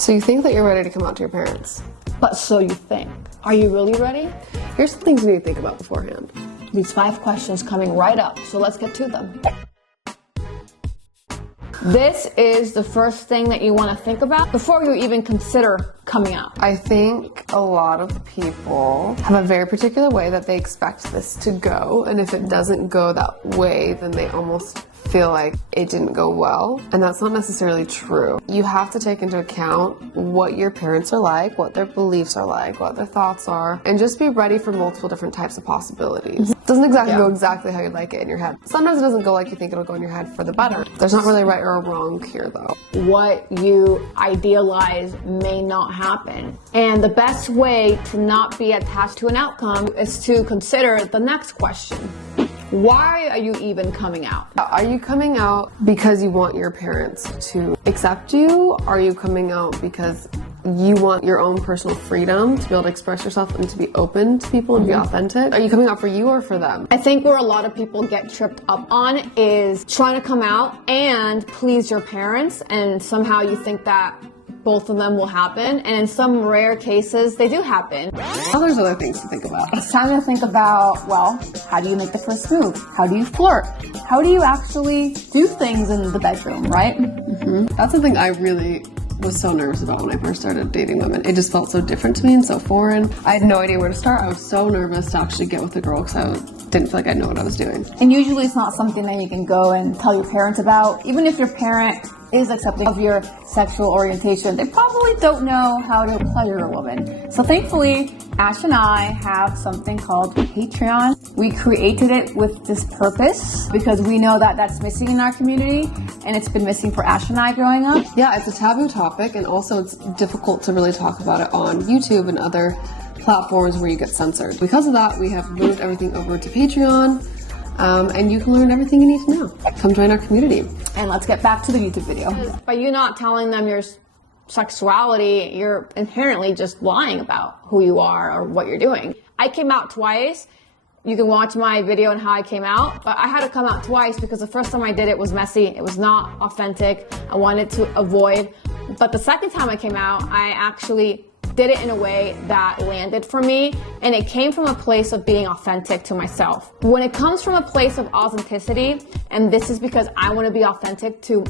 So you think that you're ready to come out to your parents? But so you think. Are you really ready? Here's some things you need to think about beforehand. These 5 questions coming right up, so let's get to them. This is the first thing that you want to think about before you even consider coming out. I think a lot of people have a very particular way that they expect this to go, and if it doesn't go that way, then they almost feel like it didn't go well, and that's not necessarily true. You have to take into account what your parents are like, what their beliefs are like, what their thoughts are, and just be ready for multiple different types of possibilities. It doesn't exactly go exactly how you'd like it in your head. Sometimes it doesn't go like you think it'll go in your head for the better. There's not really right or wrong here though. What you idealize may not happen. And the best way to not be attached to an outcome is to consider the next question. Why are you even coming out? Are you coming out because you want your parents to accept you? Are you coming out because you want your own personal freedom to be able to express yourself and to be open to people and be authentic? Are you coming out for you or for them? I think where a lot of people get tripped up on is trying to come out and please your parents, and somehow you think that both of them will happen, and in some rare cases they do happen. Well, there's other things to think about. It's time to think about, well, how do you make the first move? How do you flirt? How do you actually do things in the bedroom, right? That's something I really was so nervous about when I first started dating women. It just felt so different to me and so foreign. I had no idea where to start. I was so nervous to actually get with a girl because I didn't feel like I know what I was doing. And usually it's not something that you can go and tell your parents about. Even if your parent is accepting of your sexual orientation, they probably don't know how to pleasure a woman. So thankfully, Ash and I have something called Patreon. We created it with this purpose because we know that that's missing in our community, and it's been missing for Ash and I growing up. Yeah, it's a taboo topic, and also it's difficult to really talk about it on YouTube and other platforms where you get censored. Because of that, we have moved everything over to Patreon. And you can learn everything you need to know. Come join our community. And let's get back to the YouTube video. By you not telling them your sexuality, you're inherently just lying about who you are or what you're doing. I came out twice. You can watch my video on how I came out, but I had to come out twice because the first time I did it was messy. It was not authentic. I wanted to avoid. But the second time I came out, I actually did it in a way that landed for me, and it came from a place of being authentic to myself. When it comes from a place of authenticity, and this is because I want to be authentic to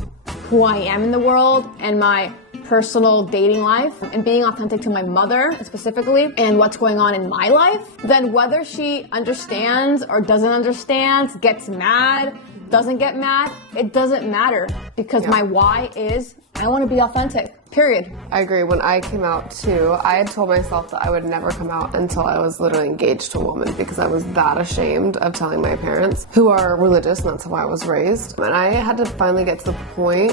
who I am in the world and my personal dating life, and being authentic to my mother specifically and what's going on in my life, then whether she understands or doesn't understand, gets mad, doesn't get mad, it doesn't matter, because my why is I want to be authentic. Period. I agree. When I came out too, I had told myself that I would never come out until I was literally engaged to a woman because I was that ashamed of telling my parents, who are religious, and that's how I was raised. And I had to finally get to the point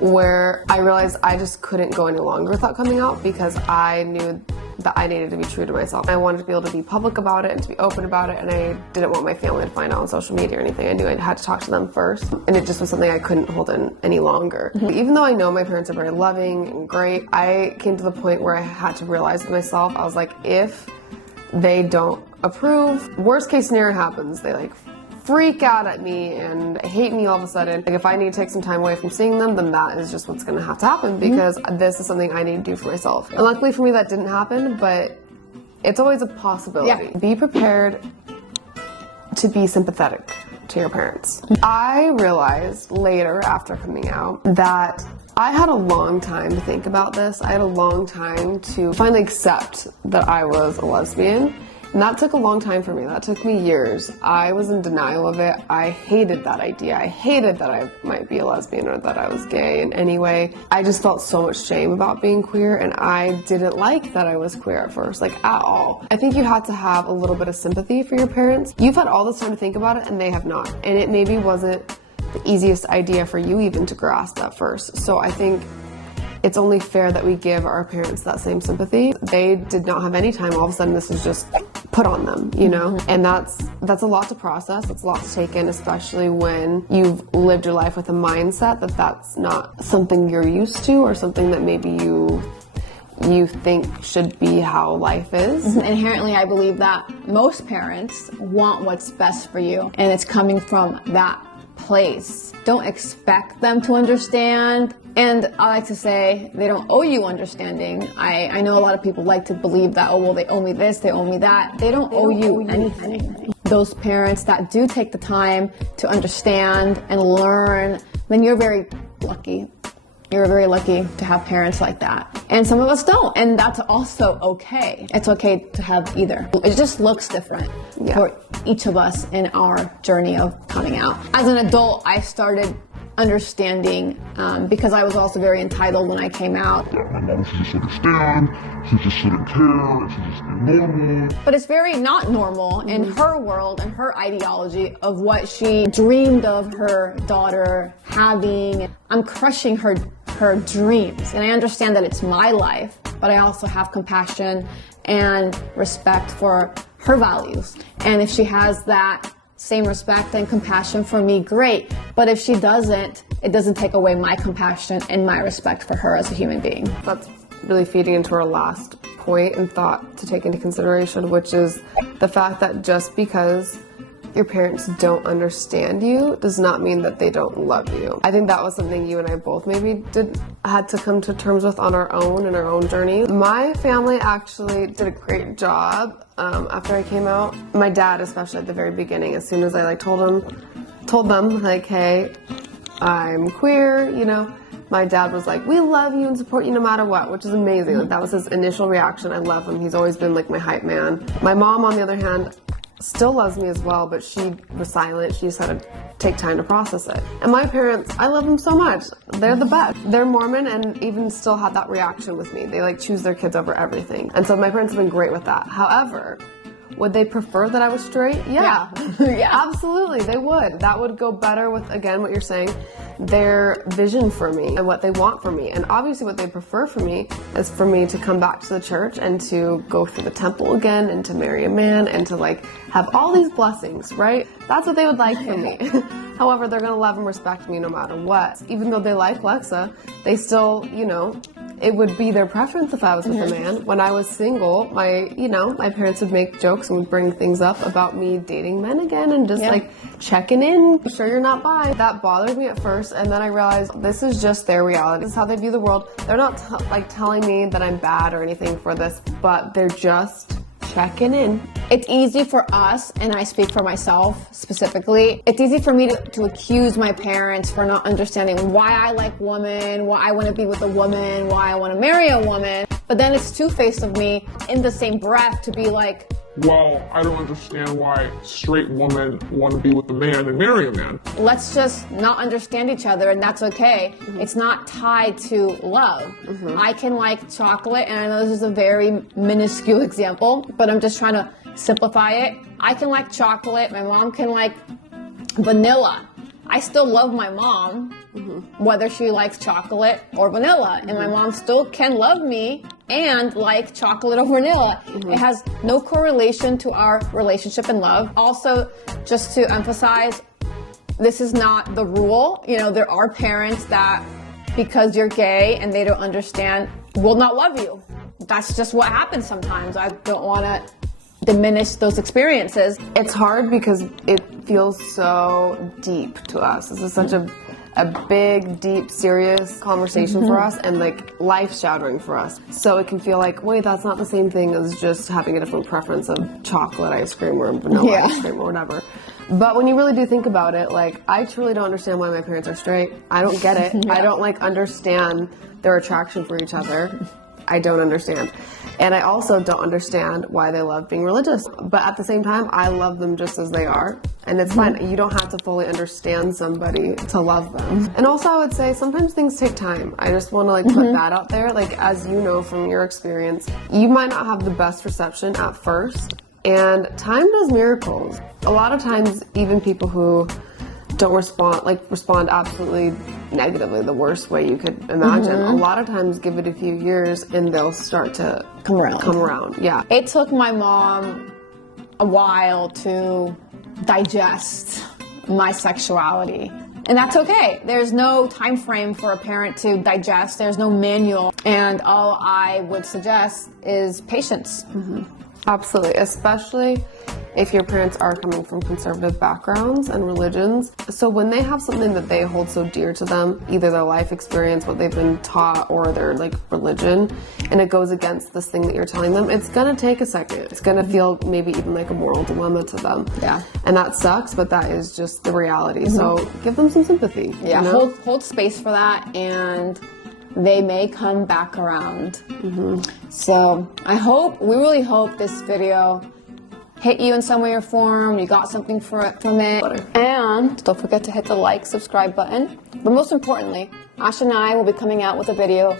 where I realized I just couldn't go any longer without coming out because I knew that I needed to be true to myself. I wanted to be able to be public about it and to be open about it, and I didn't want my family to find out on social media or anything. I knew I had to talk to them first, and it just was something I couldn't hold in any longer. Even though I know my parents are very loving and great, I came to the point where I had to realize to myself, I was like, if they don't approve, worst case scenario happens, they freak out at me and hate me all of a sudden. If I need to take some time away from seeing them, then that is just what's going to have to happen because this is something I need to do for myself. And luckily for me, that didn't happen, but it's always a possibility. Be prepared to be sympathetic to your parents. I realized later after coming out that I had a long time to think about this. I had a long time to finally accept that I was a lesbian. And that took a long time for me. That took me years. I was in denial of it. I hated that idea. I hated that I might be a lesbian or that I was gay in any way. I just felt so much shame about being queer, and I didn't like that I was queer at first, at all. I think you had to have a little bit of sympathy for your parents. You've had all this time to think about it, and they have not. And it maybe wasn't the easiest idea for you even to grasp at first. So I think it's only fair that we give our parents that same sympathy. They did not have any time. All of a sudden, this is just put on them, And that's a lot to process. That's a lot to take in, especially when you've lived your life with a mindset that that's not something you're used to or something that maybe you think should be how life is. Inherently, I believe that most parents want what's best for you, and it's coming from that place. Don't expect them to understand. And I like to say they don't owe you understanding. I know a lot of people like to believe that, oh, well, they owe me this, they owe me that. They don't owe you anything. Those parents that do take the time to understand and learn, then you're very lucky. You're very lucky to have parents like that. And some of us don't, and that's also okay. It's okay to have either. It just looks different for each of us in our journey of coming out. As an adult, I started understanding because I was also very entitled when I came out. My mom should just understand, she just shouldn't care, it should just be normal. But it's very not normal in her world and her ideology of what she dreamed of her daughter having. I'm crushing her dreams, and I understand that it's my life, but I also have compassion and respect for her values. And if she has that same respect and compassion for me, great. But if she doesn't, it doesn't take away my compassion and my respect for her as a human being. That's really feeding into our last point and thought to take into consideration, which is the fact that just because your parents don't understand you does not mean that they don't love you. I think that was something you and I both maybe had to come to terms with on our own in our own journey. My family actually did a great job after I came out. My dad, especially at the very beginning, as soon as I told them like, hey, I'm queer, my dad was like, we love you and support you no matter what, which is amazing. Like, that was his initial reaction. I love him. He's always been like my hype man. My mom, on the other hand, still loves me as well, but she was silent. She just had to take time to process it. And my parents, I love them so much. They're the best. They're Mormon and even still had that reaction with me. They choose their kids over everything. And so my parents have been great with that. However, would they prefer that I was straight? Yeah. Absolutely, they would. That would go better with, again, what you're saying, their vision for me and what they want for me. And obviously what they prefer for me is for me to come back to the church and to go through the temple again and to marry a man and to have all these blessings, right? That's what they would like for me. However, they're gonna love and respect me no matter what. Even though they like Lexa, they still, it would be their preference if I was with a man. When I was single, my parents would make jokes and would bring things up about me dating men again and just checking in. Sure you're not bi. That bothered me at first, and then I realized this is just their reality. This is how they view the world. They're not telling me that I'm bad or anything for this, but they're just checking in. It's easy for us, and I speak for myself specifically, it's easy for me to accuse my parents for not understanding why I like women, why I want to be with a woman, why I want to marry a woman. But then it's two-faced of me in the same breath to be like, well, I don't understand why straight women want to be with a man and marry a man. Let's just not understand each other, and that's okay. It's not tied to love. I can like chocolate, and I know this is a very minuscule example, but I'm just trying to simplify it. I can like chocolate, my mom can like vanilla. I still love my mom, whether she likes chocolate or vanilla. And my mom still can love me and like chocolate or vanilla. It has no correlation to our relationship and love. Also, just to emphasize, this is not the rule. There are parents that, because you're gay and they don't understand, will not love you. That's just what happens sometimes. I don't want to diminish those experiences. It's hard because it feels so deep to us. This is such a big, deep, serious conversation for us and life-shattering for us. So it can feel like, wait, that's not the same thing as just having a different preference of chocolate ice cream or vanilla ice cream or whatever. But when you really do think about it, I truly don't understand why my parents are straight. I don't get it. I don't understand their attraction for each other. I don't understand. And I also don't understand why they love being religious. But at the same time, I love them just as they are. And it's fine. You don't have to fully understand somebody to love them. And also I would say sometimes things take time. I just want to put that out there. As you know from your experience, you might not have the best reception at first. And time does miracles. A lot of times, even people who don't respond absolutely negatively, the worst way you could imagine. A lot of times give it a few years and they'll start to come around. Yeah. It took my mom a while to digest my sexuality. And that's okay. There's no time frame for a parent to digest. There's no manual. And all I would suggest is patience. Absolutely. Especially if your parents are coming from conservative backgrounds and religions. So when they have something that they hold so dear to them, either their life experience, what they've been taught, or their like religion, and it goes against this thing that you're telling them, it's gonna take a second. It's gonna feel maybe even like a moral dilemma to them. Yeah. And that sucks, but that is just the reality. So give them some sympathy. Yeah, you know? hold space for that, and they may come back around. So we really hope this video hit you in some way or form. You got something from it. And don't forget to hit the like, subscribe button. But most importantly, Ash and I will be coming out with a video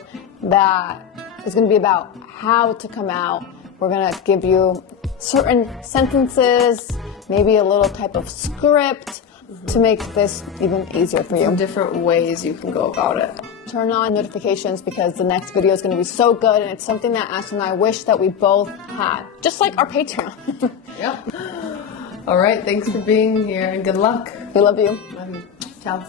that is going to be about how to come out. We're going to give you certain sentences, maybe a little type of script to make this even easier for you. Some different ways you can go about it. Turn on notifications because the next video is going to be so good, and it's something that Ash and I wish that we both had, just like our Patreon. Yep. All right, thanks for being here and good luck. We love you. Love you. Ciao.